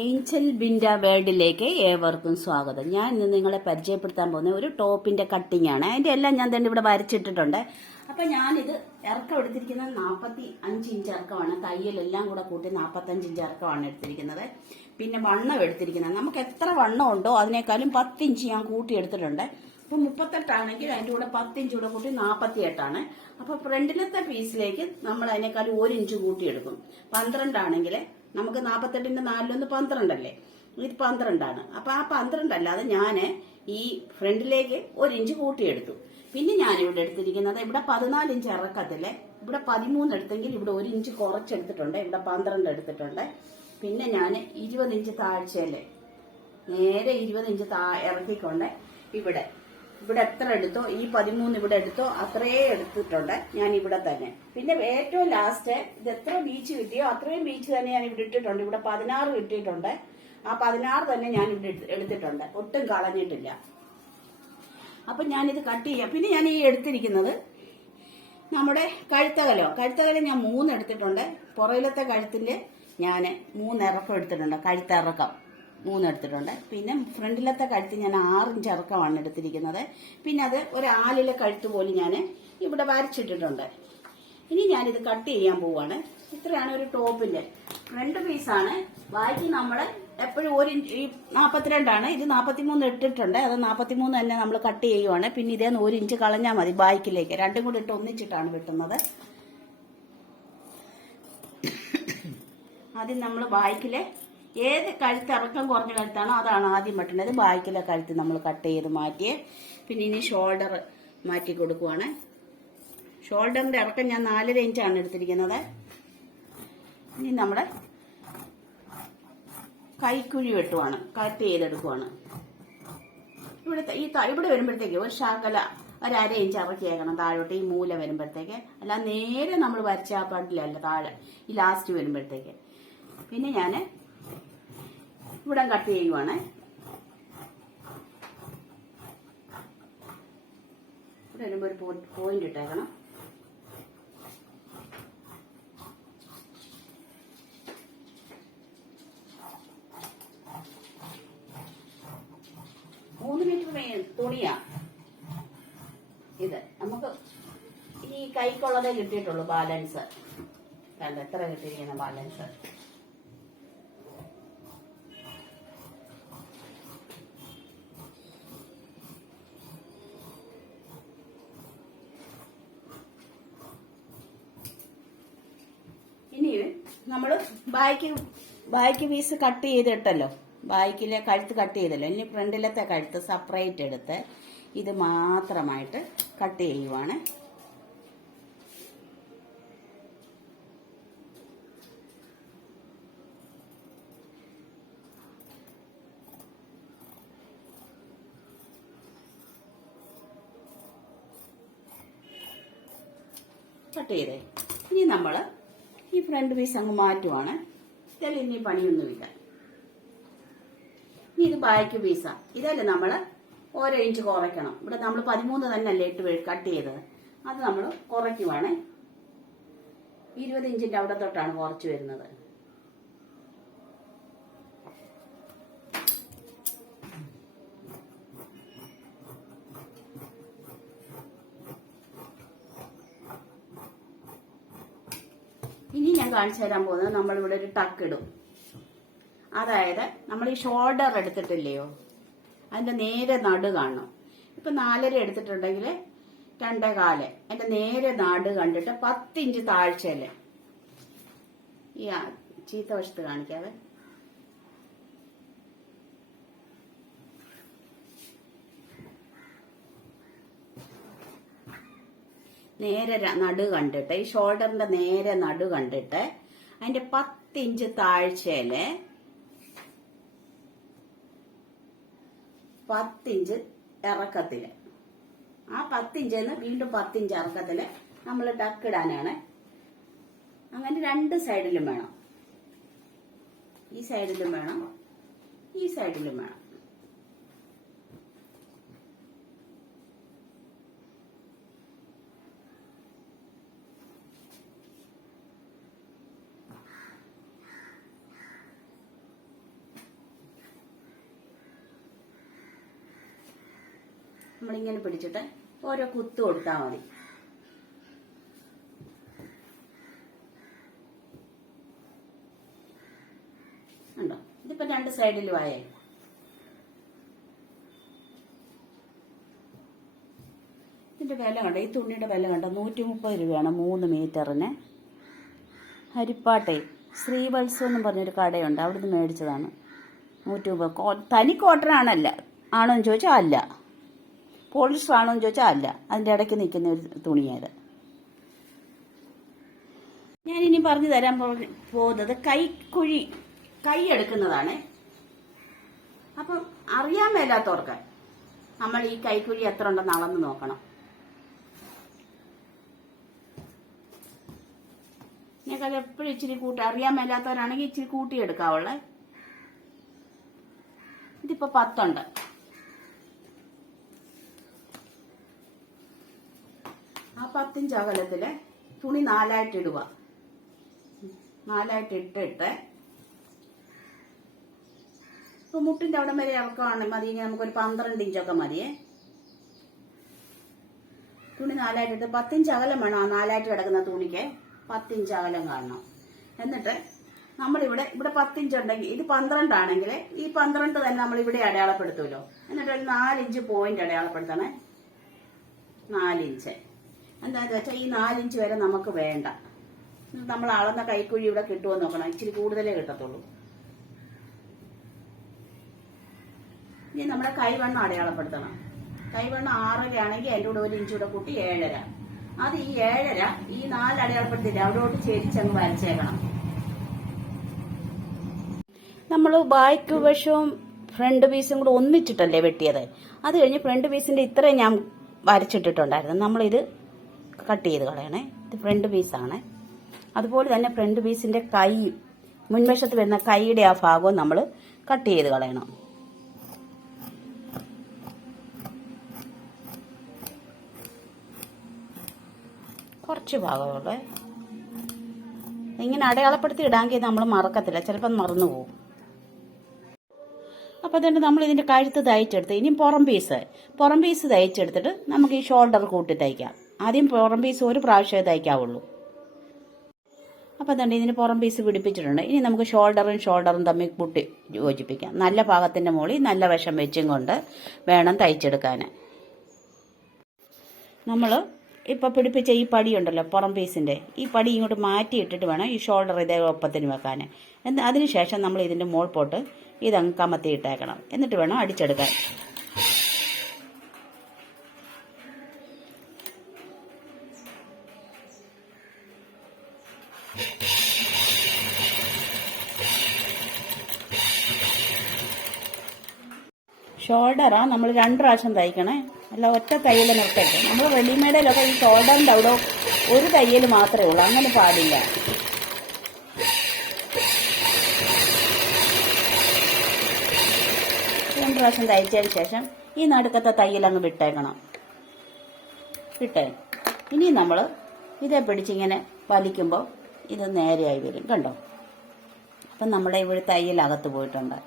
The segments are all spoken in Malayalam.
ഏഞ്ചൽ ബിൻഡ വേൾഡിലേക്ക് ഏവർക്കും സ്വാഗതം. ഞാൻ ഇന്ന് നിങ്ങളെ പരിചയപ്പെടുത്താൻ പോകുന്ന ഒരു ടോപ്പിന്റെ കട്ടിംഗ് ആണ്. അതിന്റെ എല്ലാം ഞാൻ തന്നെ ഇവിടെ വരച്ചിട്ടിട്ടുണ്ട്. അപ്പൊ ഞാനിത് ഇറക്കം എടുത്തിരിക്കുന്നത് 45 ഇഞ്ച് ഇറക്കമാണ്. തയ്യലെല്ലാം കൂടെ കൂട്ടി 45 ഇഞ്ച് ഇറക്കമാണ് എടുത്തിരിക്കുന്നത്. പിന്നെ വണ്ണം എടുത്തിരിക്കുന്നത് നമുക്ക് എത്ര വണ്ണം ഉണ്ടോ അതിനേക്കാളും 10 ഇഞ്ച് ഞാൻ കൂട്ടി എടുത്തിട്ടുണ്ട്. അപ്പൊ 38 ആണെങ്കിൽ അതിന്റെ കൂടെ 10 ഇഞ്ച് കൂടെ കൂട്ടി 48 അപ്പൊ ഫ്രണ്ടിലത്തെ പീസിലേക്ക് നമ്മൾ അതിനേക്കാളും 1 ഇഞ്ച് കൂട്ടിയെടുക്കും. 12 ആണെങ്കിൽ നമുക്ക് 48ന്റെ 4 12 അല്ലേ, ഇത് 12 അപ്പൊ ആ 12 അല്ലാതെ ഞാൻ ഈ ഫ്രണ്ടിലേക്ക് 1 ഇഞ്ച് കൂട്ടിയെടുത്തു. പിന്നെ ഞാൻ ഇവിടെ എടുത്തിരിക്കുന്നത് ഇവിടെ 14 ഇഞ്ച് ഇറക്കത്തില്ലേ, ഇവിടെ 13 എടുത്തെങ്കിൽ ഇവിടെ 1 ഇഞ്ച് കുറച്ചെടുത്തിട്ടുണ്ട്, ഇവിടെ 12 എടുത്തിട്ടുണ്ട്. പിന്നെ ഞാൻ 20 ഇഞ്ച് താഴ്ചയല്ലേ നേരെ 20 ഇഞ്ച് ഇറക്കിക്കൊണ്ട് ഇവിടെ എത്ര എടുത്തോ ഈ 13 ഇവിടെ എടുത്തോ അത്രേ എടുത്തിട്ടുണ്ട് ഞാൻ ഇവിടെ തന്നെ. പിന്നെ ഏറ്റവും ലാസ്റ്റ് ഇത് എത്ര ബീച്ച് കിട്ടിയോ അത്രയും ബീച്ച് തന്നെ ഞാൻ ഇവിടെ ഇട്ടിട്ടുണ്ട്. ഇവിടെ 16 കിട്ടിയിട്ടുണ്ട്. ആ 16 തന്നെ ഞാൻ ഇവിടെ എടുത്തിട്ടുണ്ട്, ഒട്ടും കളഞ്ഞിട്ടില്ല. അപ്പൊ ഞാനിത് കട്ട് ചെയ്യാം. പിന്നെ ഞാൻ ഈ എടുത്തിരിക്കുന്നത് നമ്മുടെ കഴുത്തകലം ഞാൻ 3 എടുത്തിട്ടുണ്ട്. പുറകിലത്തെ കഴുത്തിന്റെ ഞാൻ 3 ഇറക്കം എടുത്തിട്ടുണ്ട്, കഴുത്തിറക്കം 3 എടുത്തിട്ടുണ്ട്. പിന്നെ ഫ്രണ്ടിലത്തെ കഴുത്ത് ഞാൻ 6 ഇഞ്ച് ഇറക്കമാണ് എടുത്തിരിക്കുന്നത്. പിന്നെ അത് ഒരു ആലിലെ കഴുത്ത് പോലും ഞാൻ ഇവിടെ വരച്ചിട്ടിട്ടുണ്ട്. ഇനി ഞാനിത് കട്ട് ചെയ്യാൻ പോവാണ്. ഇത്രയാണ് ഒരു ടോപ്പിന്റെ ഫ്രണ്ട് പീസാണ്. ബാക്കി നമ്മൾ എപ്പോഴും 1 ഇഞ്ച് ഈ 42 ഇത് 43 ഇട്ടിട്ടുണ്ട്. അത് 43 തന്നെ നമ്മൾ കട്ട് ചെയ്യുവാണ്. പിന്നെ ഇതേന്ന് 1 ഇഞ്ച് കളഞ്ഞാൽ മതി ബാക്കിലേക്ക്. രണ്ടും കൂടി ഇട്ട് ഒന്നിച്ചിട്ടാണ് വെട്ടുന്നത്. ആദ്യം നമ്മൾ ബാക്കിലെ ഏത് കഴുത്ത് ഇറക്കം കുറഞ്ഞ കഴുത്താണോ അതാണ് ആദ്യം വെട്ടേണ്ടത്. ബാക്കിലെ കഴുത്ത് നമ്മൾ കട്ട് ചെയ്ത് മാറ്റിയേ. പിന്നെ ഇനി ഷോൾഡർ മാറ്റി കൊടുക്കുവാണ്. ഷോൾഡറിന്റെ ഇറക്കം ഞാൻ 4.5 ഇഞ്ചാണ് എടുത്തിരിക്കുന്നത്. ഇനി നമ്മുടെ കൈക്കുഴി വെട്ടുവാണ്, കട്ട് ചെയ്തെടുക്കുവാണ്. ഇവിടെ വരുമ്പോഴത്തേക്ക് ഒരു ശകല ഒരു 1/2 ഇഞ്ച് ഇറക്കിയേക്കണം താഴോട്ട്, ഈ മൂല വരുമ്പോഴത്തേക്ക്. അല്ല നേരെ നമ്മൾ വരച്ച ആ പണ്ടിലല്ല, താഴെ ഈ ലാസ്റ്റ് വരുമ്പോഴത്തേക്ക്. പിന്നെ ഞാൻ ഇവിടെ കട്ട് ചെയ്യുവാണ്. ഇവിടെ വരുമ്പോ ഒരു പോയിന്റ് ഇട്ടേക്കണം. മൂന്ന് മീറ്റർ തുണിയാ ഇത്. നമുക്ക് ഈ കൈക്കുള്ളതേ കിട്ടിയിട്ടുള്ളൂ ബാലൻസ്. കണ്ട എത്ര കിട്ടിയിരിക്കുന്ന ബാലൻസ്. ഇനി നമ്മൾ ബാക്ക് പീസ് കട്ട് ചെയ്തിട്ടല്ലോ, ബാക്കിലെ കഴുത്ത് കട്ട് ചെയ്തല്ലോ. ഇനി ഫ്രണ്ടിലത്തെ കഴുത്ത് സെപ്പറേറ്റ് എടുത്ത് ഇത് മാത്രമായിട്ട് കട്ട് ചെയ്യുവാണ്. കട്ട് ചെയ്തേ. ഇനി നമ്മൾ ഈ ഫ്രണ്ട് പീസ് അങ്ങ് മാറ്റുവാണ്. ഇതിൽ ഇനി പണിയൊന്നുമില്ല. ഇനി ഇത് ബാക്ക് പീസാ. ഇതല്ലേ നമ്മൾ 1 ഇഞ്ച് കുറയ്ക്കണം. ഇവിടെ നമ്മൾ 13 തന്നെ അല്ലേ ഇട്ട് കട്ട് ചെയ്തത്, അത് നമ്മൾ കുറയ്ക്കുവാണ്. 20 ഇഞ്ചിന്റെ അവിടെ തൊട്ടാണ് കുറച്ച് വരുന്നത്. ഇനി ഞാൻ കാണിച്ചു തരാൻ പോകുന്നത് നമ്മളിവിടെ ഒരു ടക്ക് ഇടും. അതായത് നമ്മൾ ഈ ഷോൾഡർ എടുത്തിട്ടില്ലയോ, അതിന്റെ നേരെ നടു കാണണം. ഇപ്പൊ 4.5 എടുത്തിട്ടുണ്ടെങ്കിൽ 2.25 അതിന്റെ നേരെ നടു കണ്ടിട്ട് 10 ഇഞ്ച് താഴ്ചയല്ലേ, ഈ ചീത്ത വശത്ത് കാണിക്കാതെ നേരെ നടു കണ്ടിട്ട്, ഈ ഷോൾഡറിന്റെ നേരെ നടു കണ്ടിട്ട് അതിന്റെ 10 ഇഞ്ച് താഴ്ചയില് 10 ഇഞ്ച് ഇറക്കത്തില്, ആ 10 ഇഞ്ചിന്ന് വീണ്ടും 10 ഇഞ്ച് ഇറക്കത്തില് നമ്മൾ ടക്കിടാനാണ്. അങ്ങനെ 2 സൈഡിലും വേണം. ഈ സൈഡിലും വേണം, ഈ സൈഡിലും വേണം. നമ്മളിങ്ങനെ പിടിച്ചിട്ട് ഓരോ കുത്ത് കൊടുത്താൽ മതി. ഉണ്ടോ? ഇതിപ്പോ 2 സൈഡിലും ആയേ. ഇതിന്റെ വില കണ്ടോ? ഈ തുണിയുടെ വില കണ്ടോ? 130 രൂപയാണ് 3 മീറ്ററിന്. ഹരിപ്പാട്ടെ ശ്രീവത്സം എന്നും പറഞ്ഞൊരു കടയുണ്ട്, അവിടുന്ന് മേടിച്ചതാണ്. 130. തനി കോട്ടൺ ആണോ എന്ന് ചോദിച്ചാൽ അല്ല. പോളിസ്റ്റർ ആണോ എന്ന് ചോദിച്ചാൽ അല്ല. അതിൻ്റെ ഇടയ്ക്ക് നിൽക്കുന്ന ഒരു തുണിയത്. ഞാനിനി പറഞ്ഞു തരാൻ പോകുന്നത് കൈ എടുക്കുന്നതാണ്. അപ്പം അറിയാൻ മേലാത്തവർക്ക് നമ്മൾ ഈ കൈക്കുഴി എത്ര ഉണ്ടെന്ന് അളന്ന് നോക്കണം. ഞങ്ങൾക്ക് എപ്പോഴും ഇച്ചിരി അറിയാൻ മേലാത്തവരാണെങ്കിൽ ഇച്ചിരി കൂട്ടിയെടുക്കാവുള്ളേ. ഇതിപ്പോ 10 ഉണ്ട്. ആ 10 ഇഞ്ച് അകലത്തില് തുണി 4 ഇടുക. 4 ഇട്ടിട്ട് ഇപ്പൊ മുട്ടിന്റെ അവിടെ വരെ ഇറക്കമാണെങ്കിൽ മതി. നമുക്കൊരു 12 ഇഞ്ചൊക്കെ മതിയേ. തുണി 4 ഇട്ട് 10 ഇഞ്ച് അകലം വേണം. ആ 4 കിടക്കുന്ന തുണിക്ക് 10 ഇഞ്ച് അകലം കാണണം. എന്നിട്ട് നമ്മളിവിടെ 10 ഇഞ്ച് ഉണ്ടെങ്കിൽ ഇത് 12 ആണെങ്കിൽ ഈ 12 തന്നെ നമ്മൾ ഇവിടെ അടയാളപ്പെടുത്തുമല്ലോ. എന്നിട്ട് ഒരു 4 ഇഞ്ച് പോയിന്റ് അടയാളപ്പെടുത്തണേ. 4 ഇഞ്ച് എന്താന്ന് വെച്ചാൽ ഈ 4 ഇഞ്ച് വരെ നമുക്ക് വേണ്ട. നമ്മൾ അളന്ന കൈക്കുഴി ഇവിടെ കിട്ടുമോ നോക്കണം. ഇച്ചിരി കൂടുതലേ കിട്ടത്തുള്ളൂ. ഇനി നമ്മുടെ കൈവണ്ണം അടയാളപ്പെടുത്തണം. കൈവണ്ണം 6.5 ആണെങ്കിൽ അതിൻ്റെ കൂടെ 1 ഇഞ്ച് കൂടെ കൂട്ടി 7.5. അത് ഈ 7.5 ഈ 4 അടയാളപ്പെടുത്തില്ല അവിടോട്ട് ചേരിച്ചങ്ങ് വരച്ചേക്കണം. നമ്മൾ ബാക്ക് വശവും ഫ്രണ്ട് പീസും കൂടെ ഒന്നിച്ചിട്ടല്ലേ വെട്ടിയത്. അത് കഴിഞ്ഞ് ഫ്രണ്ട് പീസിന്റെ ഇത്രയും ഞാൻ വരച്ചിട്ടിട്ടുണ്ടായിരുന്നു. നമ്മളിത് കട്ട് ചെയ്ത് കളയണേ. ഇത് ഫ്രണ്ട് പീസാണ്. അതുപോലെ തന്നെ ഫ്രണ്ട് പീസിന്റെ കൈ മുൻവശത്ത് വരുന്ന കൈയുടെ ആ ഭാഗവും നമ്മൾ കട്ട് ചെയ്ത് കളയണം. കുറച്ച് ഭാഗമുള്ളൂ. ഇങ്ങനെ അടയാളപ്പെടുത്തി ഇടാമെങ്കിൽ നമ്മൾ മറക്കത്തില്ല, ചിലപ്പോൾ മറന്നു പോകും. അപ്പോൾ തന്നെ നമ്മൾ ഇതിന്റെ കഴുത്ത് തയ്ച്ചെടുത്ത് ഇനി പുറം പീസ് തയ്ച്ചെടുത്തിട്ട് നമുക്ക് ഈ ഷോൾഡർ കൂട്ടി തയ്ക്കാം. ആദ്യം പുറം പീസ് ഒരു പ്രാവശ്യമേ തയ്ക്കാവുള്ളൂ. അപ്പോൾ തന്നെ ഇതിന് പുറം പീസ് പിടിപ്പിച്ചിട്ടുണ്ട്. ഇനി നമുക്ക് ഷോൾഡറും തമ്മിൽ കൂട്ടി യോജിപ്പിക്കാം. നല്ല ഭാഗത്തിന്റെ മുകളിൽ നല്ല വശം വെച്ചും കൊണ്ട് വേണം തയ്ച്ചെടുക്കാൻ. നമ്മൾ ഇപ്പോൾ പിടിപ്പിച്ച ഈ പടി ഉണ്ടല്ലോ പുറം പീസിന്റെ, ഈ പടി ഇങ്ങോട്ട് മാറ്റിയിട്ടിട്ട് വേണം ഈ ഷോൾഡർ ഇതേ ഒപ്പത്തിന് വെക്കാൻ. അതിനുശേഷം നമ്മൾ ഇതിന്റെ മോൾ പോട്ട് ഇതങ്ങ് കമത്തിയിട്ടേക്കണം. എന്നിട്ട് വേണം അടിച്ചെടുക്കാൻ. ഷോൾഡറാ നമ്മൾ 2 പ്രാവശ്യം തയ്ക്കണേ, അല്ല ഒറ്റ തയ്യൽ നിർത്തരുത്. നമ്മൾ റെഡിമെയ്ഡിലൊക്കെ ഈ ഷോൾഡറിന്റെ അവിടെ ഒരു തയ്യൽ മാത്രമേ ഉള്ളൂ, അങ്ങനെ പാടില്ല. രണ്ട് പ്രാവശ്യം തയ്ച്ചതിന് ശേഷം ഈ നടുക്കത്തെ തയ്യൽ അങ്ങ് വിട്ടേക്കണം. ഇനി നമ്മൾ ഇതേ പിടിച്ചിങ്ങനെ വലിക്കുമ്പോൾ ഇത് നേരെയായി വരും, കണ്ടോ? അപ്പം നമ്മുടെ ഇവിടെ തയ്യൽ അകത്ത് പോയിട്ടുണ്ട്.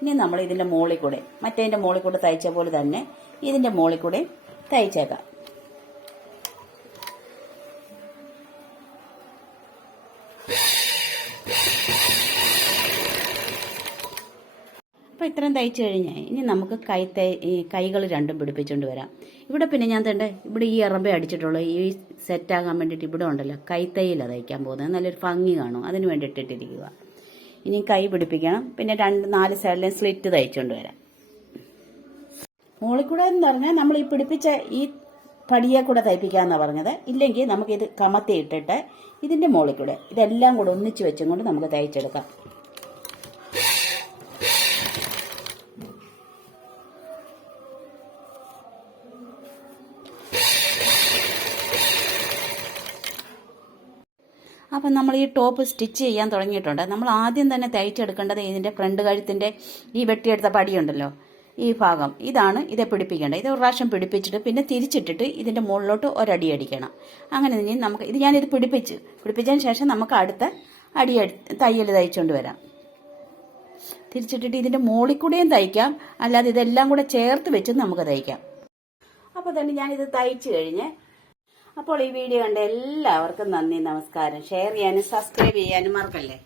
ഇനി നമ്മൾ ഇതിന്റെ മുകളിൽ കൂടെ മറ്റേതിന്റെ മുകളിൽ കൂടെ തയ്ച്ച പോലെ തന്നെ ഇതിന്റെ മുകളിൽ കൂടെ തയ്ച്ചേക്കാം. അപ്പോൾ ഇത്രയും തയ്ച്ചു കഴിഞ്ഞാൽ ഇനി നമുക്ക് കൈകൾ രണ്ടും പിടിപ്പിച്ചുകൊണ്ട് വരാം. ഇവിടെ പിന്നെ ഞാൻ ഇവിടെ ഈ ഇറമ്പ അടിച്ചിട്ടുള്ളൂ. ഈ സെറ്റാകാൻ വേണ്ടിയിട്ട് ഇവിടെ ഉണ്ടല്ലോ കൈത്തയ്യിലാണ് തയ്ക്കാൻ പോകുന്നത്. നല്ലൊരു ഭംഗി കാണും, അതിന് വേണ്ടിയിട്ടിട്ടിരിക്കുക. ഇനി കൈ പിടിപ്പിക്കണം. പിന്നെ 4 സൈഡിലും സ്ലിറ്റ് തയ്ച്ചുകൊണ്ട് വരാം. മുകളിൽ കൂടെ എന്ന് പറഞ്ഞാൽ നമ്മൾ ഈ പിടിപ്പിച്ച ഈ പടിയെ കൂടെ തയ്പ്പിക്കാമെന്നാണ് പറഞ്ഞത്. ഇല്ലെങ്കിൽ നമുക്കിത് കമത്തി ഇട്ടിട്ട് ഇതിന്റെ മുകളിൽ കൂടെ ഇതെല്ലാം കൂടെ ഒന്നിച്ച് വെച്ചും കൊണ്ട് നമുക്ക് തയ്ച്ചെടുക്കാം. അപ്പം നമ്മൾ ഈ ടോപ്പ് സ്റ്റിച്ച് ചെയ്യാൻ തുടങ്ങിയിട്ടുണ്ട്. നമ്മൾ ആദ്യം തന്നെ തയ്ച്ചെടുക്കേണ്ടത് ഇതിൻ്റെ ഫ്രണ്ട് കഴുത്തിൻ്റെ ഈ വെട്ടിയെടുത്ത പടിയുണ്ടല്ലോ, ഈ ഭാഗം ഇതാണ് ഇതെ പിടിപ്പിക്കേണ്ടത്. ഇത് ഒരു പ്രാവശ്യം പിടിപ്പിച്ചിട്ട് പിന്നെ തിരിച്ചിട്ടിട്ട് ഇതിൻ്റെ മുകളിലോട്ട് ഒരടി അടിക്കണം. അങ്ങനെ ഇനി നമുക്ക് ഞാനിത് പിടിപ്പിച്ചതിന് ശേഷം നമുക്ക് അടുത്ത തയ്യൽ തയ്ച്ചുകൊണ്ട് വരാം. തിരിച്ചിട്ടിട്ട് ഇതിൻ്റെ മുകളിൽ കൂടെയും തയ്ക്കാം, അല്ലാതെ ഇതെല്ലാം കൂടെ ചേർത്ത് വെച്ച് നമുക്ക് തയ്ക്കാം. അപ്പോൾ തന്നെ ഞാനിത് തയ്ച്ചു കഴിഞ്ഞ്. അപ്പോൾ ഈ വീഡിയോ കണ്ട എല്ലാവർക്കും നന്ദി, നമസ്കാരം. ഷെയർ ചെയ്യാനും സബ്സ്ക്രൈബ് ചെയ്യാനും മറക്കല്ലേ.